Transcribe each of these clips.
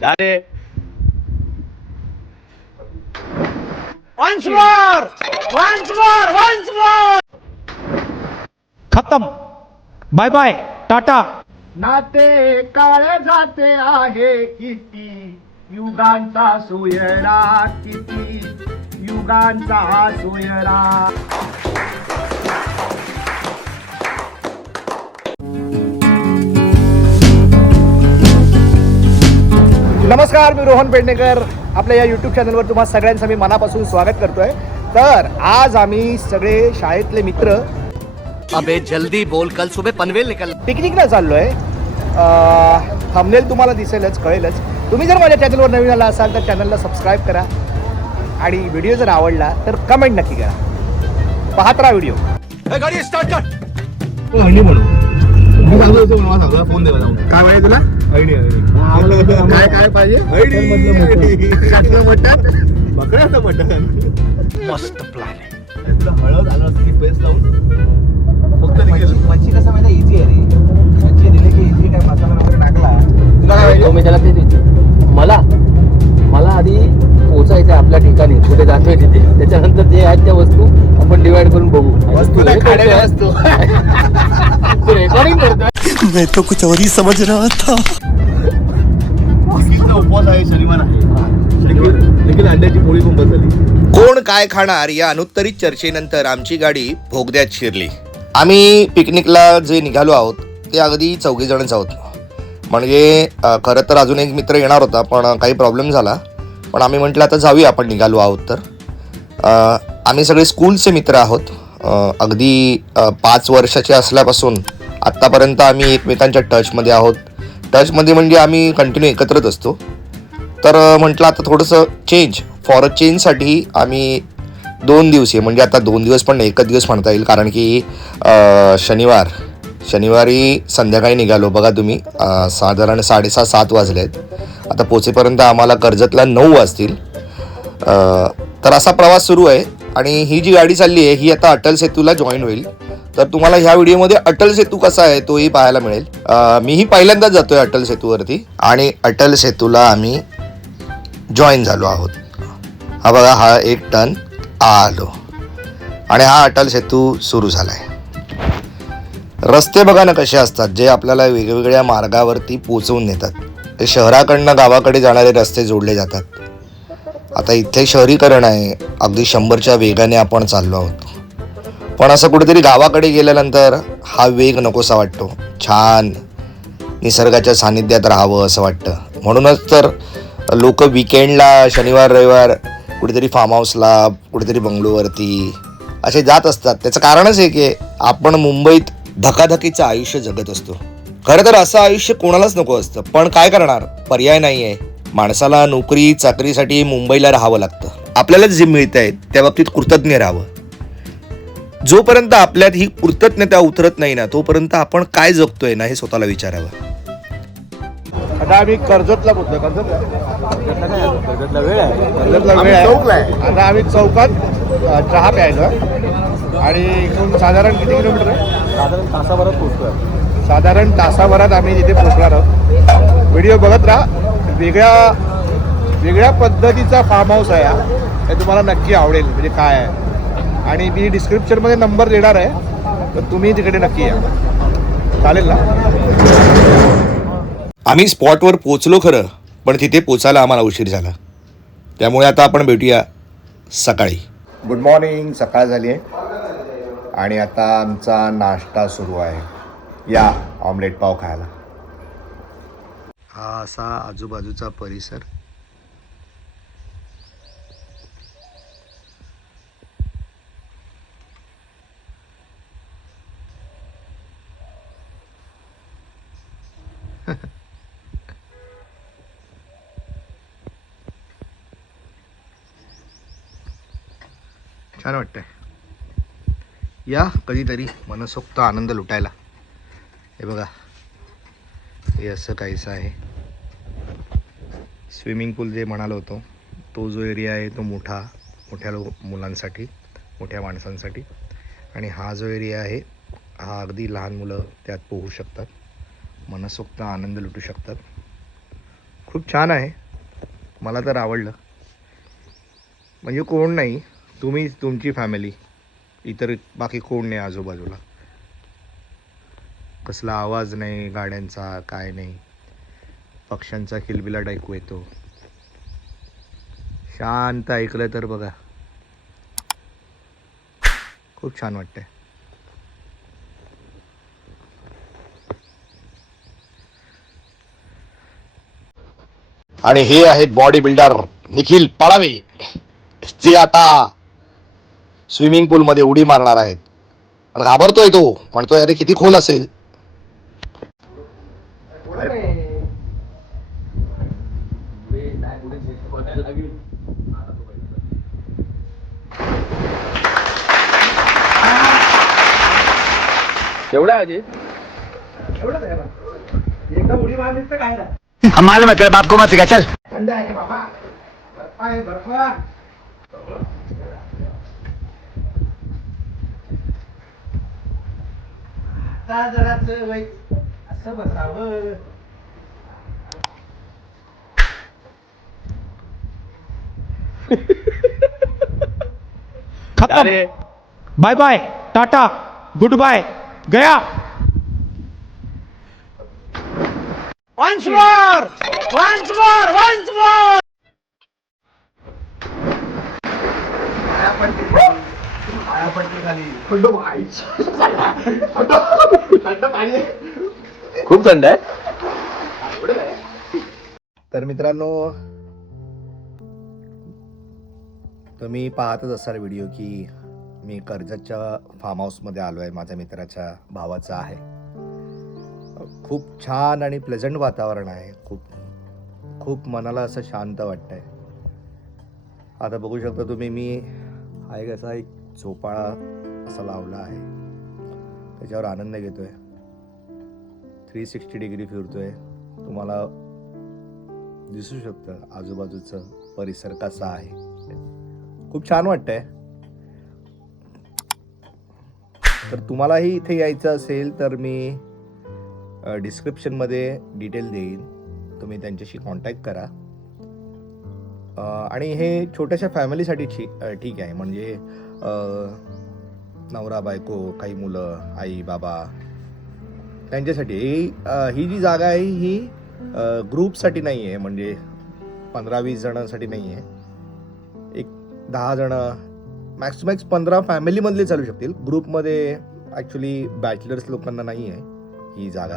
चाले once more खत्म. Bye bye टाटा. नाते काळे जाते आहे किती युगांचा सुयरा किती युगांचा सुयरा. नमस्कार, मी रोहन पेडणेकर. आपल्या या यूट्यूब चॅनलवर तुम्हा सगळ्यांचं मी मनापासून स्वागत करतोय. तर आज आम्ही सगळे शाळेतले मित्र अबे जल्दी बोल, कल सुबह पनवेल निकल. पिकनिकला चाललोय. थंबनेल तुम्हाला दिसेलच, कळेलच. तुम्ही जर माझ्या चॅनलवर नवीन आला असाल तर चॅनलला सबस्क्राईब करा आणि व्हिडिओ जर आवडला तर कमेंट नक्की करा. पाहत राहा व्हिडिओ. गाडी स्टार्ट कर. फोन दे जाऊन. काय पाहिजे तुला? काय काय पाहिजे? बकऱ्याचं मटण. मस्त प्लॅन आहे. तुला हळद आलं असतं की पेस्ट लावून फक्त निघेल. मच्छी कसं माहिती इझी आहे रे. मच्छी दिली की इझी, काय मसाला वगैरे टाकला. तुला काय पाहिजे? मी त्याला तेच मला आधी पोचायचं आपल्या ठिकाणी कुठे जातोय तिथे, त्याच्यानंतर जे आहेत त्या वस्तू आपण डिवाइड करून बघू. वस्तू नाही, खाण्याच्या वस्तू. रेकॉर्डिंग करतोय. मैं तो कुछ और ही समझ रहा था. उपवास आहे, शनिवार आहे. देखील अंड्याची पोळी पण बसली. कोण काय खाणार या अनुत्तरित चर्चेनंतर आमची गाडी भोगद्यात शिरली. आम्ही पिकनिकला जे निघालो आहोत ते अगदी 4 जणच आहोत. म्हणजे खरं तर अजून एक मित्र येणार होता, पण काही प्रॉब्लेम झाला. पण आम्ही म्हटलं आता जाऊया, आपण निघालो आहोत तर. आम्ही सगळे स्कूलचे मित्र आहोत. अगदी 5 वर्षाचे असल्यापासून आत्तापर्यंत आम्ही एकमेकांच्या टचमध्ये आहोत. टचमध्ये म्हणजे आम्ही कंटिन्यू एकत्रच असतो. तर म्हटलं आता थोडंसं फॉर अ चेंजसाठी आम्ही 2 दिवसीय, म्हणजे आता 2 दिवस पण नाही, 1 दिवस म्हणता येईल. कारण की शनिवारी संध्याकाळी निघालो. बघा तुम्ही, साधारण 6:30-7 वाजले आहेत. आता पोचेपर्यंत आम्हाला कर्जतला 9 वाजतील. तर असा प्रवास सुरू आहे. आणि ही जी गाडी चालली आहे ही आता अटल सेतूला जॉईन होईल. तर तुम्हाला ह्या व्हिडिओमध्ये अटल सेतू कसा आहे तोही पाहायला मिळेल. मीही पहिल्यांदाच जातोय अटल सेतूवरती आणि अटल सेतूला आम्ही जॉईन झालो आहोत. हा बघा, हा एक टर्न आलो आणि हा अटल सेतू सुरू झाला आहे. रस्ते बघा ना कसे असतात, जे आपल्याला वेगवेगळ्या मार्गावरती पोचवून नेतात. ते शहराकडनं गावाकडे जाणारे रस्ते जोडले जातात. आता इथे शहरीकरण आहे, अगदी 100च्या वेगाने आपण चाललो आहोत. पण असं कुठेतरी गावाकडे गेल्यानंतर हा वेग नकोसा वाटतो. छान निसर्गाच्या सानिध्यात राहावं असं वाटतं. म्हणूनच तर लोक विकेंडला, शनिवार रविवार कुठेतरी फार्म हाऊसला, कुठेतरी बंगलोवरती असे जात असतात. त्याचं कारणच आहे की आपण मुंबईत धकाधकीचं आयुष्य जगत असतो. खरं तर असं आयुष्य कोणालाच नको असतं, पण काय करणार, पर्याय नाही आहे. माणसाला नोकरी चाकरीसाठी मुंबईला राहावं लागतं. आपल्याला जे मिळत आहे त्या बाबतीत कृतज्ञ राहावं. जोपर्यंत आपल्यात ही कृतज्ञता उतरत नाही ना, तोपर्यंत आपण काय जगतोय ना हे स्वतःला विचारावं. आता आम्ही कर्जतला पोहोचलो. कर्जतला वेळ आहे. आता आम्ही चौकात चहा प्यायलो आणि इथून साधारण किती किलोमीटर आहे? साधारण तासाभरात पोहोचतोय. साधारण तासाभरात आम्ही तिथे पोहोचणार आहोत. व्हिडिओ बघत राहा. वेगळ्या पद्धतीचा फार्म हाऊस आहे हा. हे तुम्हाला नक्की आवडेल, म्हणजे काय आहे. आणि मी डिस्क्रिप्शनमध्ये नंबर देणार आहे, तर तुम्ही तिकडे नक्की या. चालेल ना? आम्ही स्पॉटवर पोचलो खरं, पण तिथे पोचायला आम्हाला उशीर झाला. त्यामुळे आता आपण भेटूया सकाळी. Good morning. सकाळ झाली आहे आणि आता आमचा नाश्ता सुरू आहे. या ऑमलेट पाव खायला. हा असा आजूबाजूचा परिसर. छान वाटतंय. या कधीतरी मनसोक्त आनंद लुटायला. हे बघा, हे असं काहीसं आहे. स्विमिंग पूल जे म्हणालो होतो, तो जो एरिया आहे तो मोठ्या मुलांसाठी, मोठ्या माणसांसाठी. आणि हा जो एरिया आहे हा अगदी लहान मुलं त्यात पोहू शकतात. मनसोक्त आनंद लुटू शकतात. खूप छान आहे, मला तर आवडलं. म्हणजे कोण नाही, तुम्ही तुमची फॅमिली, इतर बाकी कोण नाही आजूबाजूला. कसला आवाज नाही गाड्यांचा, काय नाही, पक्ष्यांचा किलबिलाट ऐकू येतो. शांत ऐकलं तर बघा खूप छान वाटतंय. आणि हे आहेत बॉडी बिल्डर निखिल पळावे, जे आता स्विमिंग पूल मध्ये उडी मारणार आहेत. घाबरतोय तो, म्हणतोय अरे किती खोल असेल. एवढा आहे अजय? एकदा उडी मारली तर काय ना, हमारे में तेरे बाप को मत सिखा, चल. थंड आहे बाबा, बर्फ आहे बर्फ. आता जरासं वय असं बसावं. खत्म. Bye bye, tata, goodbye, गया. Once more, once more, once more. खूप थंड आहे. तर मित्रांनो, तुम्ही पाहतच असाल व्हिडिओ की मी कर्जतच्या फार्म हाऊसमध्ये आलो आहे. माझ्या मित्राच्या भावाचा आहे. खूप छान आणि प्लेझंट वातावरण आहे. खूप खूप मनाला असं शांत वाटतंय. आता बघू शकता तुम्ही, मी हा एक असा एक झोपाळा असा लावला आहे, त्याच्यावर आनंद घेतोय. 360 डिग्री फिरतोय. तुम्हाला दिसू शकतं आजूबाजूचं परिसर कसा आहे. खूप छान वाटतंय. तर तुम्हालाही इथे यायचं असेल तर मी डिस्क्रिप्शनमध्ये डिटेल देईन, तुम्ही त्यांच्याशी कॉन्टॅक्ट करा. आणि हे छोट्याशा फॅमिलीसाठी ठीक आहे. म्हणजे नवरा बायको, काही मुलं, आई बाबा, त्यांच्यासाठी ही जी जागा आहे ही ग्रुपसाठी नाही आहे. म्हणजे 15-20 जणांसाठी नाही आहे. एक 10 जणं मॅक्स 15 फॅमिलीमधले चालू शकतील. ग्रुपमध्ये ॲक्च्युली बॅचलर्स लोकांना नाही आहे ही जागा,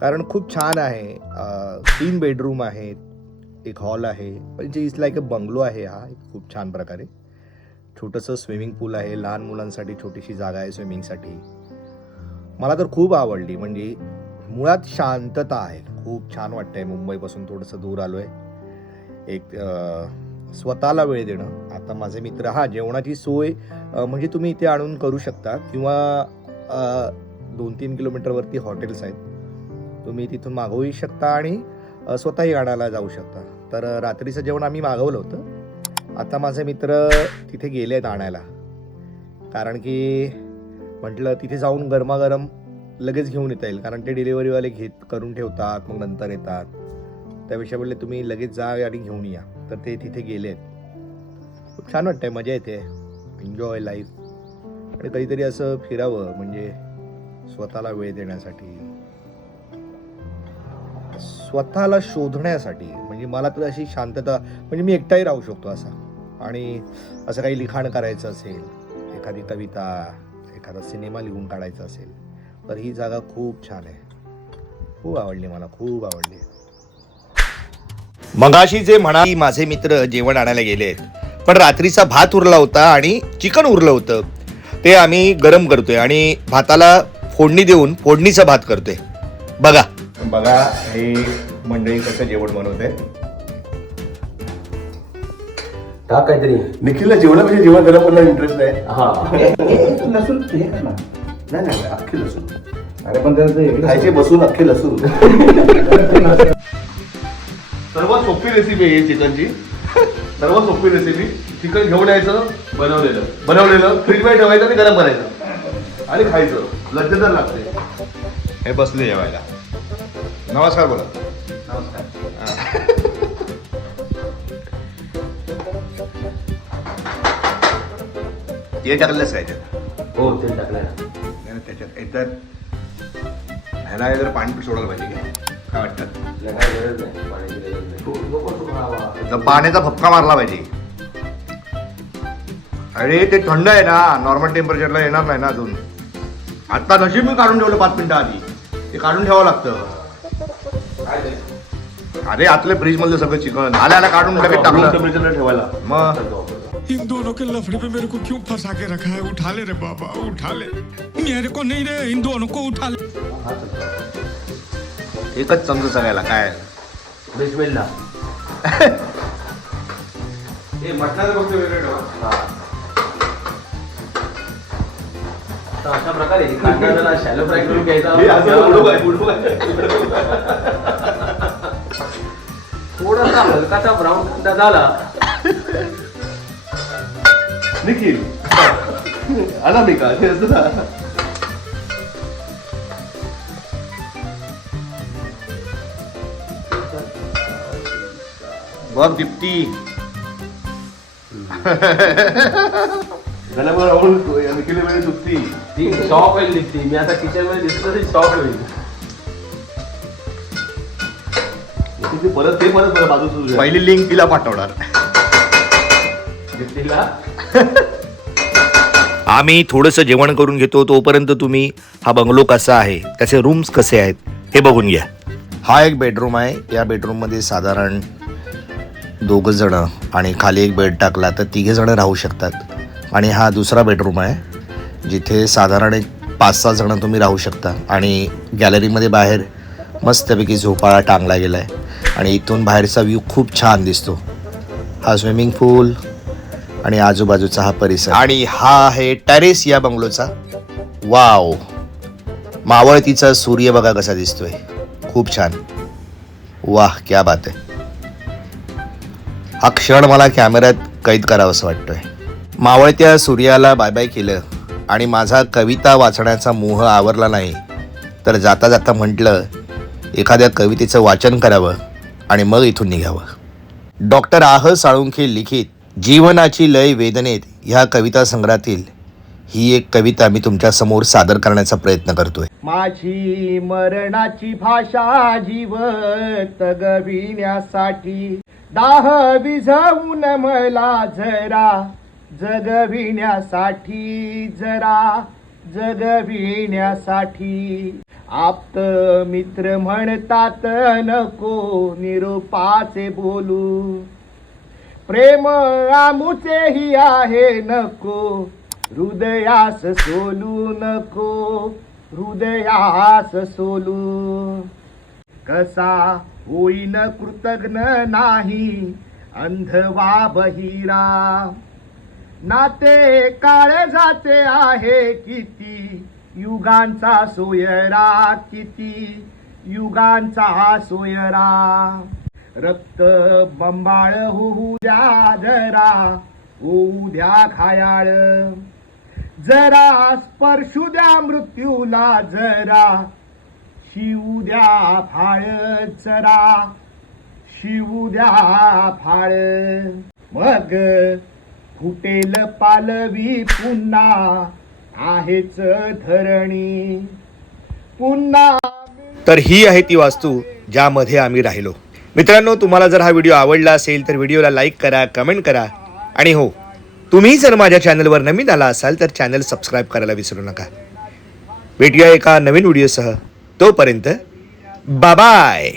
कारण खूप छान आहे. 3 बेडरूम आहेत, एक हॉल आहे, म्हणजे इट्स लाईक अ बंगलो आहे. हा खूप छान प्रकारे छोटंसं स्विमिंग पूल आहे. लहान मुलांसाठी छोटीशी जागा आहे स्विमिंगसाठी. मला तर खूप आवडली. म्हणजे मुळात शांतता आहे. खूप छान वाटतंय. मुंबईपासून थोडंसं दूर आलो आहे. एक स्वतःला वेळ देणं. आता माझे मित्र, जेवणाची सोय म्हणजे तुम्ही इथे आणून करू शकता, किंवा 2-3 किलोमीटरवरती हॉटेल्स आहेत, तुम्ही तिथून मागवूही शकता आणि स्वतःही आणायला जाऊ शकता. तर रात्रीचं जेवण आम्ही मागवलं होतं. आता माझे मित्र तिथे गेले आहेत आणायला, कारण की म्हटलं तिथे जाऊन गरमागरम लगेच घेऊन येता येईल, कारण ते डिलिव्हरीवाले करून ठेवतात, मग नंतर येतात. त्यापेक्षा म्हटलं तुम्ही लगेच जा आणि घेऊन या. तर ते तिथे गेले आहेत. खूप छान वाटतंय, मजा येते. Enjoy life. आणि कधीतरी असं फिरावं, म्हणजे स्वतःला वेळ देण्यासाठी, स्वतःला शोधण्यासाठी. म्हणजे मला तर अशी शांतता, म्हणजे मी एकटाही राहू शकतो असा. आणि असं काही लिखाण करायचं असेल, एखादी कविता, एखादा सिनेमा लिहून काढायचा असेल, तर ही जागा खूप छान आहे. खूप आवडली मला, खूप आवडली. मगाशी जे म्हणा की माझे मित्र जेवण आणायला गेले, पण रात्रीचा भात उरला होता आणि चिकन उरलं होतं, ते आम्ही गरम करतोय आणि भाताला फोडणी देऊन फोडणीचा भात करतोय. बघा बघा हे मंडळी कसं जेवण बनवते. टाक काहीतरी. निखिलला जेवणापेक्षा जेवण गरम करण्यात इंटरेस्ट आहे. लसूण हे कर ना. नाही अख्खे लसूण. अरे पण त्याचं खायचे बसून अख्खे लसूण. सर्वात सोपी रेसिपी आहे चिकनची. सर्वात सोपी रेसिपी. चिकन घेऊन यायचं, बनवलेलं फ्रीजमध्ये ठेवायचं आणि गरम करायचं आणि खायचं. लज्जतदार लागते. हे बसले जेवायला. नमस्कार बोला. ते टाकलंच काय त्यात? हो ते टाकलंय. नाही, त्याच्यात एकतर ह्याला जर पाणी सोडायला पाहिजे काय वाटतं? काय गरज नाही पाण्याची गरज नाही. तर पाण्याचा फपका मारला पाहिजे. अरे ते थंड आहे ना, नॉर्मल टेम्परेचरला येणार नाही ना अजून. आता नशीब मी काढून ठेवलं 5 मिनिटं आधी. ते काढून ठेवावं लागतं. अरे आतले फ्रीज मधलं सगळं चिकन आल्याला काढून लगेच टाकलं ठेवायला. मग इन दोनों के लफड़े में मेरे को क्यों फंसा के रखा है? उठा ले रे बाबा, उठा ले. मेरे को नहीं रे, इन दोनों को उठा ले. एकच समजू सगळ्याला काय. बेसमेंटला हे मटणाचं फक्त वेगळं ठेवा. तर अशा प्रकारे कांदा जरा शॅलो फ्राय करून हे असं घ्यायचा. उडू काय. थोडासा हलकासा ब्राऊन कांदा झाला. निखिल आला मी का ते असं ना. बघ दीप्ती. त्याला मग राहुल निखिल वेळी चुकती. ती शॉक होईल निघती. मी आता किचन मध्ये दिसलं तरी शॉक होईल. ते परत मला बाजू सुरू. पहिली लिंक तिला पाठवणार. तिला आम्ही थोडंसं जेवण करून घेतो तोपर्यंत तुम्ही हा बंगलो कसा आहे, त्याचे रूम्स कसे आहेत हे बघून घ्या. हा एक बेडरूम आहे. या बेडरूममध्ये साधारण 2 जण आणि खाली एक बेड टाकला तर 3 जण राहू शकतात. आणि हा दुसरा बेडरूम आहे जिथे साधारण एक 5-6 जण तुम्ही राहू शकता. आणि गॅलरीमध्ये बाहेर मस्तपैकी झोपाळा टांगला गेला आहे आणि इथून बाहेरचा व्ह्यू खूप छान दिसतो. हा स्विमिंग पूल आणि आजूबाजूचा हा परिसर. आणि हा आहे टेरेस या बंगलोचा. वाव, मावळतीचा सूर्य बघा कसा दिसतोय, खूप छान. वाह, क्या बात आहे. हा क्षण मला कॅमेऱ्यात कैद करावासा वाटतोय. मावळत्या सूर्याला बाय बाय केलं आणि माझा कविता वाचण्याचा मोह आवरला नाही तर जाता जाता म्हटलं एखाद्या कवितेचं वाचन करावं आणि मग इथून निघावं. डॉक्टर आह साळुंखे लिखित जीवनाची लय वेदनेत ह्या कविता संग्रहातील ही एक कविता मी तुमच्या समोर सादर करण्याचा प्रयत्न करतोय. माझी मरणाची भाषा जीव तगविण्यासाठी दाह विझवून मला जरा जगविण्यासाठी, जरा जगविण्यासाठी. आप्त मित्र म्हणतात नको निरोपाचे बोलू, प्रेम आमुचेही आहे नको हृदयास सोलू, नको हृदयास सोलू. कसा होईन कृतज्ञ नाही अंधवा बहिरा, नाते काळजाचे आहे किती युगांचा सोयरा, किती युगांचा सोयरा. रक्त बंबाळ होऊ द्या जरा, होऊ द्या खायाळ, जरा स्पर्शू द्या मृत्यूला, जरा शिवू द्या फाळ, जरा शिवू द्या फाळ. मग फुटेल पालवी पुन्हा आहेच धरणी, पुन्हा. तर ही आहे ती वास्तू ज्यामध्ये आम्ही राहिलो. मित्रांनो, तुम्हाला जर हा व्हिडिओ आवडला असेल तर व्हिडिओला लाईक करा, कमेंट करा आणि हो, तुम्ही जर माझ्या चॅनलवर नवीन आला असाल तर चॅनल सबस्क्राईब करायला विसरू नका. भेटूया एका नवीन व्हिडिओसह. तोपर्यंत बाय.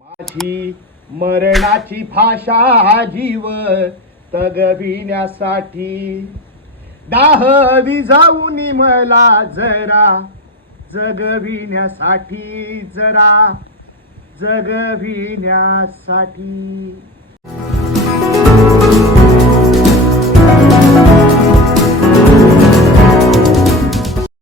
माझी मरणाची भाषा जीव तगविण्यासाठी, दाह विझवून मला जरा जगविण्यासाठी, जरा जगविण्यासाठी.